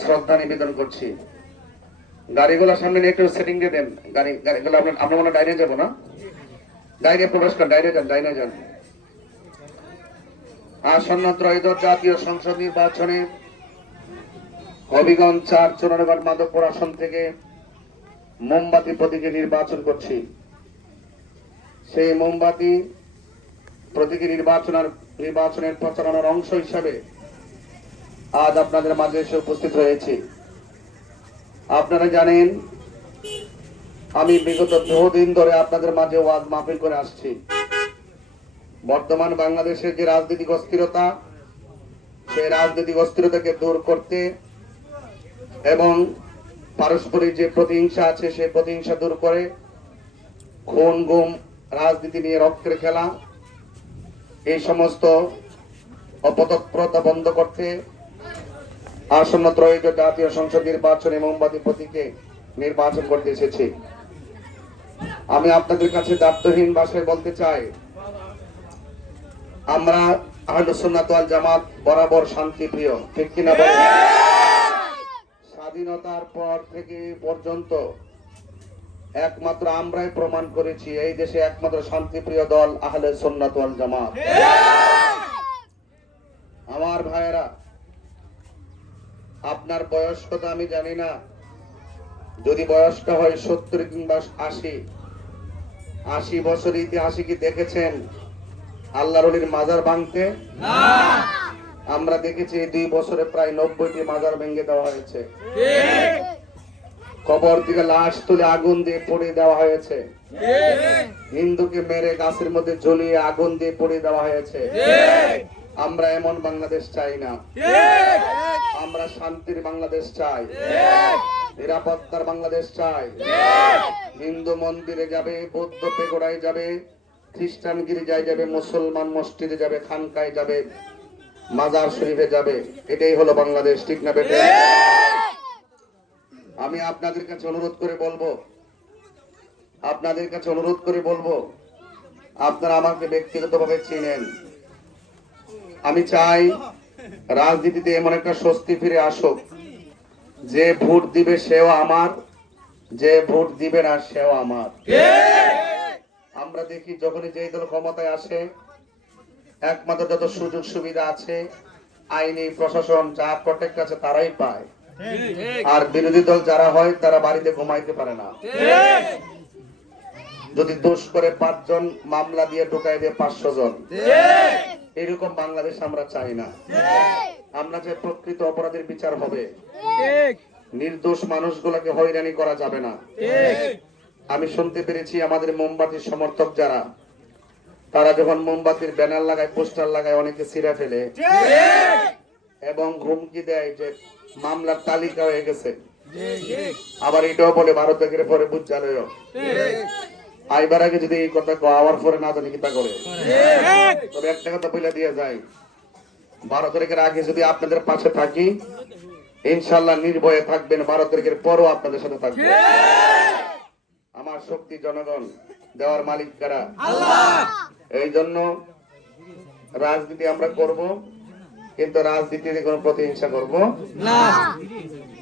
শ্রদ্ধা নিবেদন করছি। গাড়িগুলো সামনে নিয়ে একটু সেটিং দিয়ে দেন। গাড়িগুলো আমরা মনে ডাইনে যাবো না, ডাইনে প্রবেশ করেন, ডাইনে যান। আসন্ন ত্রয়োদশ জাতীয় সংসদ নির্বাচনে হবিগঞ্জ ৪ চুনারগড় মাধবপুর আসন থেকে মোমবাতি প্রতীকে নির্বাচন করছি। সেই মোমবাতি প্রতীকী নির্বাচনের প্রচারণার অংশ হিসাবে আজ আপনাদের মাঝে এসে উপস্থিত হয়েছি। আপনারা জানেন আমি বিগত বহুদিন ধরে আপনাদের মাঝে ওয়াজ মাহফিল করে আসছি। বর্তমান বাংলাদেশের যে রাজনৈতিক অস্থিরতা, সেই রাজনৈতিক অস্থিরতাকে দূর করতে এবং পারস্পরিক যে প্রতিহিংসা আছে সেই প্রতিহিংসা দূর করে খুন গুম রাজনীতি নিয়ে রক্তের খেলা, এই সমস্ত অপতৎপরতা বন্ধ করতে আসন্ন ত্রয়োদশ জাতীয় সংসদ নির্বাচনে মোমবাতি প্রতীকে নির্বাচন করতে এসেছি। আমি আপনাদের কাছে দায়িত্বহীন ভাষায় বলতে চাই, আমরা আহলুস সুন্নাত ওয়াল জামাত বরাবর শান্তি প্রিয়, ঠিক কিনা বলেন? স্বাধীনতার পর থেকে পর্যন্ত একমাত্র আমরাই প্রমাণ করেছি এই দেশে একমাত্র শান্তিপ্রিয় দল আহলে সুন্নাত ওয়াল জামাত। আমার ভাইয়েরা, আপনার বয়স কত আমি জানি না, যদি বয়সটা হয় 70 কিংবা 80 বছর ইতিহাসে কি দেখেছেন আল্লাহর ওলির মাজার ভাঙতে? আমরা দেখেছি 2 বছরে প্রায় 90টি মাজার ভেঙে দেওয়া হয়েছে। কবর থেকে লাশ তুলে আগুন দিয়ে পুড়িয়ে দেওয়া হয়েছে। হিন্দুকে মেরে গাছের মধ্যে ঝুলিয়ে আগুন দিয়ে পুড়িয়ে দেওয়া হয়েছে। আমরা এমন বাংলাদেশ চাই না, আমরা শান্তির বাংলাদেশ চাই, নিরাপত্তার বাংলাদেশ চাই। হিন্দু মন্দিরে যাবে, বৌদ্ধ পেগোড়ায় যাবে, খ্রিস্টান গির্জায় যাবে, মুসলমান মসজিদে যাবে, খানকায় যাবে, মাজার শরীফে যাবে। এটাই হলো বাংলাদেশ, ঠিক না বেটে? আমি আপনাদের কাছে অনুরোধ করে বলবো, আপনারা আমাকে ব্যক্তিগতভাবে চিনেন। আমি চাই রাজনীতিতে এমন একটা স্বস্তি ফিরে আসুক, যে ভোট দিবে সেও আমার, যে ভোট দিবে না সেও আমার। আমরা দেখি যখনই যে দল ক্ষমতায় আসে, একমাত্র যত সুযোগ সুবিধা আছে, আইনি প্রশাসন যা প্রটেক্ট আছে তারাই পায়, আর বিরোধী দল যারা হয় তারা বাড়িতে ঘুমাইতে পারে না। যদি দোষ করে 5 জন মামলা দিয়ে ঢুকাই দিয়ে 500 জন। এরকম বাংলাদেশ আমরা চাই না। আমরা যে প্রকৃত অপরাধের বিচার হবে, নির্দোষ মানুষগুলোকে হয়রানি করা যাবে না। আমি শুনতে পেরেছি আমাদের মোমবাতির সমর্থক যারা, তারা যখন মোমবাতির ব্যানার লাগায়, পোস্টার লাগায়, অনেকে ছিঁড়ে ফেলে এবং হুমকি দেয় যে মামলার তালিকা হয়ে গেছে। আবার এটাও বলে ভারত থেকে পরে বুঝালয় আইবার আগে যদি এই কথা আওয়ার পরে না জানি কিতা করে। তবে একটা কথা বলে দিয়ে যায়, 12 তারিখের আগে যদি আপনাদের পাশে থাকি, ইনশাল্লাহ নির্ভয়ে থাকবেন। 12 তারিখের পরও আপনাদের সাথে থাকবে। আমার শক্তি জনগণ, দেওয়ার মালিক কারা? আল্লাহ। এই জন্য রাজনীতি আমরা করব, কিন্তু রাজনীতিতে কোনো প্রতিহিংসা করব না।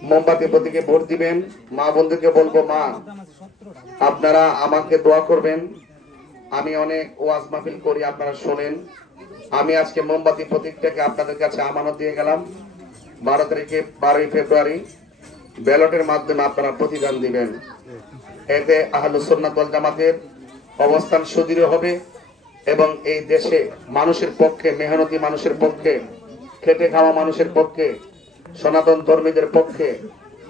মোমবাতি প্রতীকে ভোট দিবেন। মা বন্ধুকে বলবো, মা আপনারা আমাকে দোয়া করবেন। আমি অনেক ওয়াজ মাহফিল করি, আপনারা শোনেন। আমি আজকে মোমবাতি প্রতীকটাকে আপনাদের কাছে আমানত দিয়ে গেলাম। 12 তারিখে 12ই ফেব্রুয়ারি ব্যালটের মাধ্যমে আপনারা প্রতিদান দিবেন। এতে আহলুস সুন্নাত ওয়াল জামাতের অবস্থান সুদৃঢ় হবে এবং এই দেশে মানুষের পক্ষে, মেহনতি মানুষের পক্ষে, খেটে খাওয়া মানুষের পক্ষে, সনাতন ধর্মীদের পক্ষে,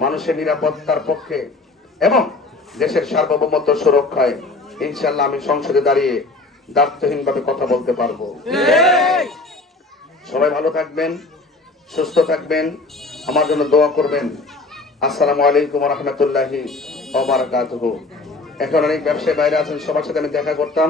মানুষের নিরাপত্তার পক্ষে এবং দেশের সার্বভৌমত্ব সুরক্ষায় ইনশাআল্লাহ আমি সংসদে দাঁড়িয়ে দায়িত্বহীনভাবে কথা বলতে পারবো। সবাই ভালো থাকবেন, সুস্থ থাকবেন, আমার জন্য দোয়া করবেন। আসসালামু আলাইকুম ওয়া রাহমাতুল্লাহি ওয়া বারাকাতুহু। এখন অনেক ব্যবসায়ী বাইরে আছেন, সবার সাথে আমি দেখা করতাম।